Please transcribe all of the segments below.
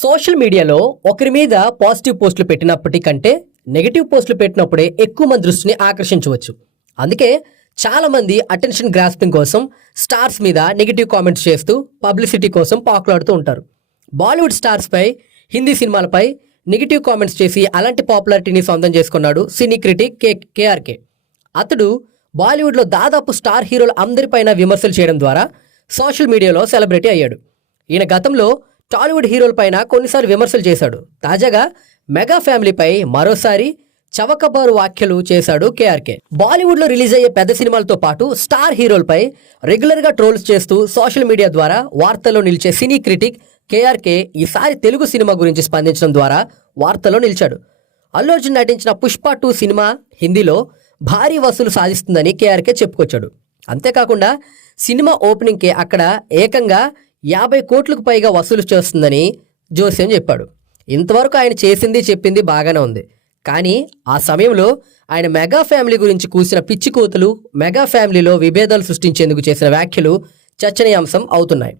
Social మీడియాలో ఒకరి మీద పాజిటివ్ పోస్టులు పెట్టినప్పటికంటే నెగిటివ్ పోస్టులు పెట్టినప్పుడే ఎక్కువ మంది దృష్టిని ఆకర్షించవచ్చు. అందుకే చాలామంది అటెన్షన్ గ్రాస్పింగ్ కోసం స్టార్స్ మీద నెగిటివ్ కామెంట్స్ చేస్తూ పబ్లిసిటీ కోసం పాకులాడుతూ ఉంటారు. బాలీవుడ్ స్టార్స్పై హిందీ సినిమాలపై నెగిటివ్ కామెంట్స్ చేసి అలాంటి పాపులారిటీని సొంతం చేసుకున్నాడు సినీ క్రిటిక్ కే కేఆర్కే. అతడు బాలీవుడ్లో దాదాపు స్టార్ హీరోలు అందరిపైన విమర్శలు చేయడం ద్వారా సోషల్ మీడియాలో సెలబ్రిటీ అయ్యాడు. ఈయన గతంలో టాలీవుడ్ హీరోలపైన కొన్నిసార్లు విమర్శలు చేశాడు. తాజాగా మెగా ఫ్యామిలీపై మరోసారి చవకబారు వ్యాఖ్యలు చేశాడు కేఆర్కే. బాలీవుడ్లో రిలీజ్ అయ్యే పెద్ద సినిమాలతో పాటు స్టార్ హీరోలపై రెగ్యులర్గా ట్రోల్స్ చేస్తూ సోషల్ మీడియా ద్వారా వార్తల్లో నిలిచే సినీ క్రిటిక్ కేఆర్కే ఈసారి తెలుగు సినిమా గురించి స్పందించడం ద్వారా వార్తల్లో నిలిచాడు. అల్లు అర్జున్ నటించిన పుష్ప టూ సినిమా హిందీలో భారీ వసూలు సాధిస్తుందని కేఆర్కే చెప్పుకొచ్చాడు. అంతేకాకుండా సినిమా ఓపెనింగ్కి అక్కడ ఏకంగా యాభై కోట్లకు పైగా వసూలు చేస్తుందని జోస్యం చెప్పాడు. ఇంతవరకు ఆయన చేసింది చెప్పింది బాగానే ఉంది. కానీ ఆ సమయంలో ఆయన మెగా ఫ్యామిలీ గురించి కూసిన పిచ్చి కోతలు మెగా ఫ్యామిలీలో విభేదాలు సృష్టించేందుకు చేసిన వ్యాఖ్యలు చర్చనీయాంశం అవుతున్నాయి.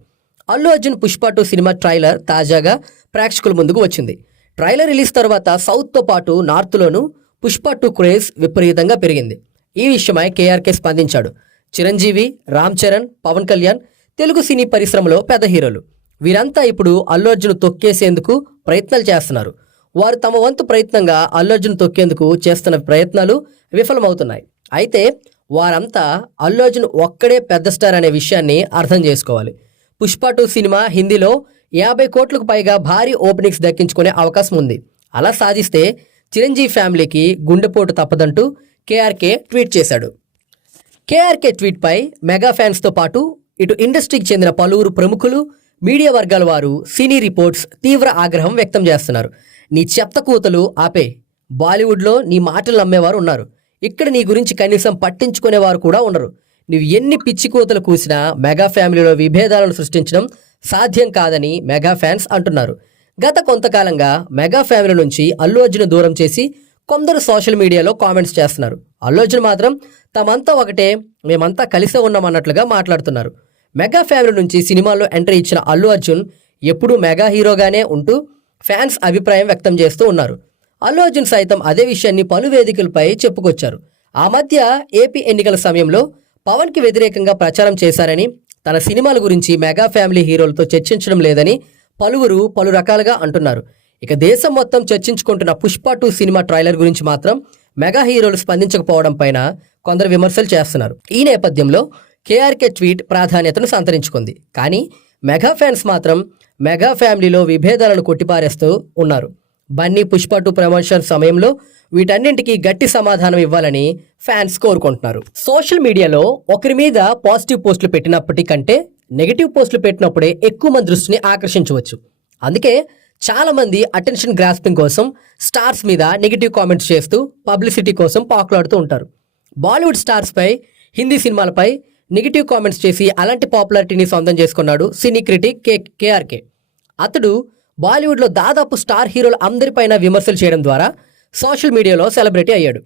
Allu Arjun Pushpa two cinema trailer తాజాగా ప్రేక్షకుల ముందుకు వచ్చింది. ట్రైలర్ రిలీజ్ తర్వాత సౌత్తో పాటు నార్త్లోనూ పుష్ప టూ క్రేజ్ విపరీతంగా పెరిగింది. ఈ విషయమై కేఆర్కే స్పందించాడు. చిరంజీవి రామ్ చరణ్ పవన్ కళ్యాణ్ తెలుగు సినీ పరిశ్రమలో పెద్ద హీరోలు. వీరంతా ఇప్పుడు అల్లు అర్జున్ తొక్కేసేందుకు ప్రయత్నాలు చేస్తున్నారు. వారు తమ వంతు ప్రయత్నంగా అల్లు అర్జున్ తొక్కేందుకు చేస్తున్న ప్రయత్నాలు విఫలమవుతున్నాయి. అయితే వారంతా అల్లు అర్జున్ ఒక్కడే పెద్ద స్టార్ అనే విషయాన్ని అర్థం చేసుకోవాలి. పుష్ప టూ సినిమా హిందీలో యాభై కోట్లకు పైగా భారీ ఓపెనింగ్స్ దక్కించుకునే అవకాశం ఉంది. అలా సాధిస్తే చిరంజీవి ఫ్యామిలీకి గుండెపోటు తప్పదంటూ కేఆర్కే ట్వీట్ చేశాడు. కేఆర్కే ట్వీట్పై మెగా ఫ్యాన్స్తో పాటు ఇటు ఇండస్ట్రీకి చెందిన పలువురు ప్రముఖులు మీడియా వర్గాల వారు సినీ రిపోర్ట్స్ తీవ్ర ఆగ్రహం వ్యక్తం చేస్తున్నారు. నీ చెత్త కూతలు ఆపే. బాలీవుడ్లో నీ మాటలు నమ్మేవారు ఉన్నారు. ఇక్కడ నీ గురించి కనీసం పట్టించుకునేవారు కూడా ఉండరు. నువ్వు ఎన్ని పిచ్చి కూతలు కూసినా మెగా ఫ్యామిలీలో విభేదాలను సృష్టించడం సాధ్యం కాదని మెగా ఫ్యాన్స్ అంటున్నారు. గత కొంతకాలంగా మెగా ఫ్యామిలీ నుంచి అల్లు అర్జున్ దూరం చేసి కొందరు సోషల్ మీడియాలో కామెంట్స్ చేస్తున్నారు. అల్లు అర్జున్ మాత్రం తమంతా ఒకటే మేమంతా కలిసే ఉన్నామన్నట్లుగా మాట్లాడుతున్నారు. మెగా ఫ్యామిలీ నుంచి సినిమాల్లో ఎంట్రీ ఇచ్చిన అల్లు అర్జున్ ఎప్పుడూ మెగా హీరోగానే ఉంటూ ఫ్యాన్స్ అభిప్రాయం వ్యక్తం చేస్తూ ఉన్నారు. అల్లు అర్జున్ సైతం అదే విషయాన్ని పలు వేదికలపై చెప్పుకొచ్చారు. ఆ మధ్య ఏపీ ఎన్నికల సమయంలో పవన్కి వ్యతిరేకంగా ప్రచారం చేశారని తన సినిమాల గురించి మెగా ఫ్యామిలీ హీరోలతో చర్చించడం లేదని పలువురు పలు రకాలుగా అంటున్నారు. ఇక దేశం మొత్తం చర్చించుకుంటున్న పుష్ప టూ సినిమా ట్రైలర్ గురించి మాత్రం మెగా హీరోలు స్పందించకపోవడం పైన కొందరు విమర్శలు చేస్తున్నారు. ఈ నేపథ్యంలో కేఆర్కే ట్వీట్ ప్రాధాన్యతను సంతరించుకుంది. కానీ మెగా ఫ్యాన్స్ మాత్రం మెగా ఫ్యామిలీలో విభేదాలను కొట్టిపారేస్తూ ఉన్నారు. బన్నీ పుష్ప టూ ప్రమోషన్ సమయంలో వీటన్నింటికీ గట్టి సమాధానం ఇవ్వాలని ఫ్యాన్స్ కోరుకుంటున్నారు. సోషల్ మీడియాలో ఒకరి మీద పాజిటివ్ పోస్టులు పెట్టినప్పటికంటే నెగిటివ్ పోస్టులు పెట్టినప్పుడే ఎక్కువ మంది దృష్టిని ఆకర్షించవచ్చు. అందుకే చాలామంది అటెన్షన్ గ్రాస్పింగ్ కోసం స్టార్స్ మీద నెగిటివ్ కామెంట్స్ చేస్తూ పబ్లిసిటీ కోసం పాకులాడుతూ ఉంటారు. బాలీవుడ్ స్టార్స్పై హిందీ సినిమాలపై నెగిటివ్ కామెంట్స్ చేసి అలాంటి పాపులారిటీని సొంతం చేసుకున్నాడు సినీ క్రిటిక్ కే కేఆర్కే. అతడు బాలీవుడ్లో దాదాపు స్టార్ హీరోలు అందరిపైన విమర్శలు చేయడం ద్వారా సోషల్ మీడియాలో సెలబ్రిటీ అయ్యాడు.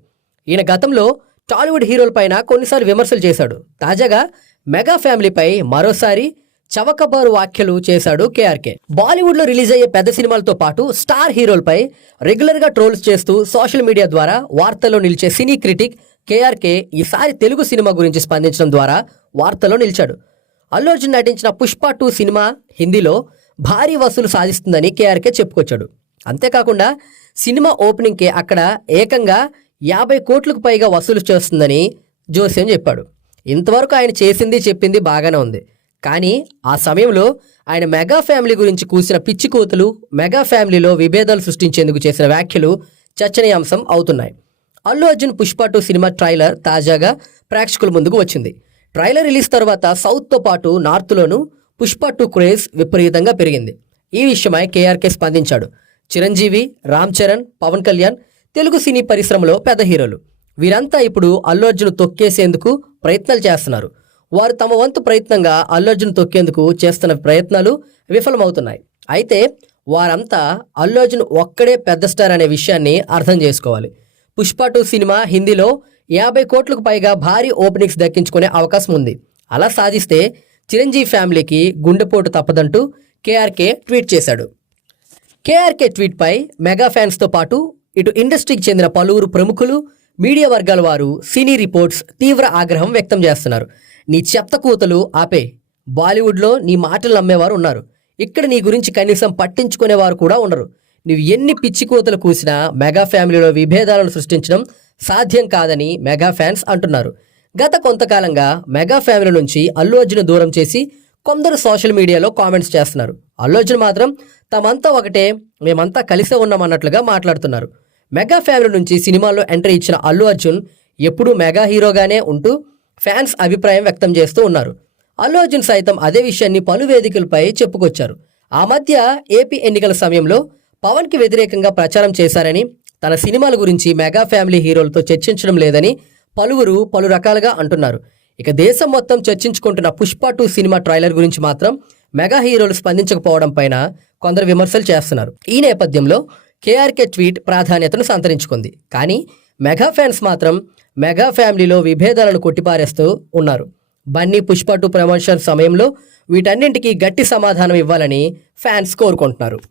ఈయన గతంలో టాలీవుడ్ హీరోలపైన కొన్నిసార్లు విమర్శలు చేశాడు. తాజాగా మెగా ఫ్యామిలీపై మరోసారి చవకబారు వ్యాఖ్యలు చేశాడు కేఆర్కే. బాలీవుడ్లో రిలీజ్ అయ్యే పెద్ద సినిమాలతో పాటు స్టార్ హీరోలపై రెగ్యులర్గా ట్రోల్స్ చేస్తూ సోషల్ మీడియా ద్వారా వార్తల్లో నిలిచే సినీ క్రిటిక్ కేఆర్కే ఈసారి తెలుగు సినిమా గురించి స్పందించడం ద్వారా వార్తల్లో నిలిచాడు. అల్లు అర్జున్ నటించిన పుష్ప టూ సినిమా హిందీలో భారీ వసూలు సాధిస్తుందని కేఆర్కే చెప్పుకొచ్చాడు. అంతేకాకుండా సినిమా ఓపెనింగ్కి అక్కడ ఏకంగా యాభై కోట్లకు పైగా వసూలు చేస్తుందని జోస్యం చెప్పాడు. ఇంతవరకు ఆయన చేసింది చెప్పింది బాగానే ఉంది. కానీ ఆ సమయంలో ఆయన మెగా ఫ్యామిలీ గురించి కూసిన పిచ్చి కూతులు మెగా ఫ్యామిలీలో విభేదాలు సృష్టించేందుకు చేసిన వ్యాఖ్యలు చర్చనీయాంశం అవుతున్నాయి. Allu Arjun Pushpa two cinema trailer తాజాగా ప్రేక్షకుల ముందుకు వచ్చింది. ట్రైలర్ రిలీజ్ తర్వాత సౌత్తో పాటు నార్త్లోనూ పుష్ప టూ క్రేజ్ విపరీతంగా పెరిగింది. ఈ విషయమై కేఆర్కే స్పందించాడు. చిరంజీవి రామ్ చరణ్ పవన్ కళ్యాణ్ తెలుగు సినీ పరిశ్రమలో పెద్ద హీరోలు. వీరంతా ఇప్పుడు అల్లు అర్జున్ తొక్కేసేందుకు ప్రయత్నాలు చేస్తున్నారు. వారు తమ వంతు ప్రయత్నంగా అల్లు అర్జున్ తొక్కేందుకు చేస్తున్న ప్రయత్నాలు విఫలమవుతున్నాయి. అయితే వారంతా అల్లు అర్జున్ ఒక్కడే పెద్ద స్టార్ అనే విషయాన్ని అర్థం చేసుకోవాలి. పుష్ప టూ సినిమా హిందీలో యాభై కోట్లకు పైగా భారీ ఓపెనింగ్స్ దక్కించుకునే అవకాశం ఉంది. అలా సాధిస్తే చిరంజీవి ఫ్యామిలీకి గుండెపోటు తప్పదంటూ కేఆర్కే ట్వీట్ చేశాడు. కేఆర్కే ట్వీట్పై మెగా ఫ్యాన్స్తో పాటు ఇటు ఇండస్ట్రీకి చెందిన పలువురు ప్రముఖులు మీడియా వర్గాల వారు సినీ రిపోర్ట్స్ తీవ్ర ఆగ్రహం వ్యక్తం చేస్తున్నారు. నీ చెత్త కూతలు ఆపే. బాలీవుడ్లో నీ మాటలు నమ్మేవారు ఉన్నారు. ఇక్కడ నీ గురించి కనీసం పట్టించుకునేవారు కూడా ఉండరు. నువ్వు ఎన్ని పిచ్చి కూతలు కూసినా మెగా ఫ్యామిలీలో విభేదాలను సృష్టించడం సాధ్యం కాదని మెగా ఫ్యాన్స్ అంటున్నారు. గత కొంతకాలంగా మెగా ఫ్యామిలీ నుంచి అల్లు అర్జున్ దూరం చేసి కొందరు సోషల్ మీడియాలో కామెంట్స్ చేస్తున్నారు. అల్లు అర్జున్ మాత్రం తమంతా ఒకటే మేమంతా కలిసే ఉన్నామన్నట్లుగా మాట్లాడుతున్నారు. మెగా ఫ్యామిలీ నుంచి సినిమాల్లో ఎంట్రీ ఇచ్చిన అల్లు అర్జున్ ఎప్పుడూ మెగా హీరోగానే ఉంటూ ఫ్యాన్స్ అభిప్రాయం వ్యక్తం చేస్తూ ఉన్నారు. అల్లు అర్జున్ సైతం అదే విషయాన్ని పలు వేదికలపై చెప్పుకొచ్చారు. ఆ మధ్య ఏపీ ఎన్నికల సమయంలో పవన్కి వ్యతిరేకంగా ప్రచారం చేశారని తన సినిమాల గురించి మెగా ఫ్యామిలీ హీరోలతో చర్చించడం లేదని పలువురు పలు రకాలుగా అంటున్నారు. ఇక దేశం మొత్తం చర్చించుకుంటున్న పుష్ప టూ సినిమా ట్రైలర్ గురించి మాత్రం మెగా హీరోలు స్పందించకపోవడం పైన కొందరు విమర్శలు చేస్తున్నారు. ఈ నేపథ్యంలో కేఆర్కే ట్వీట్ ప్రాధాన్యతను సంతరించుకుంది. కానీ మెగా ఫ్యాన్స్ మాత్రం మెగా ఫ్యామిలీలో విభేదాలను కొట్టిపారేస్తూ ఉన్నారు. బన్నీ పుష్ప టూ ప్రమోషన్ సమయంలో వీటన్నింటికీ గట్టి సమాధానం ఇవ్వాలని ఫ్యాన్స్ కోరుకుంటున్నారు.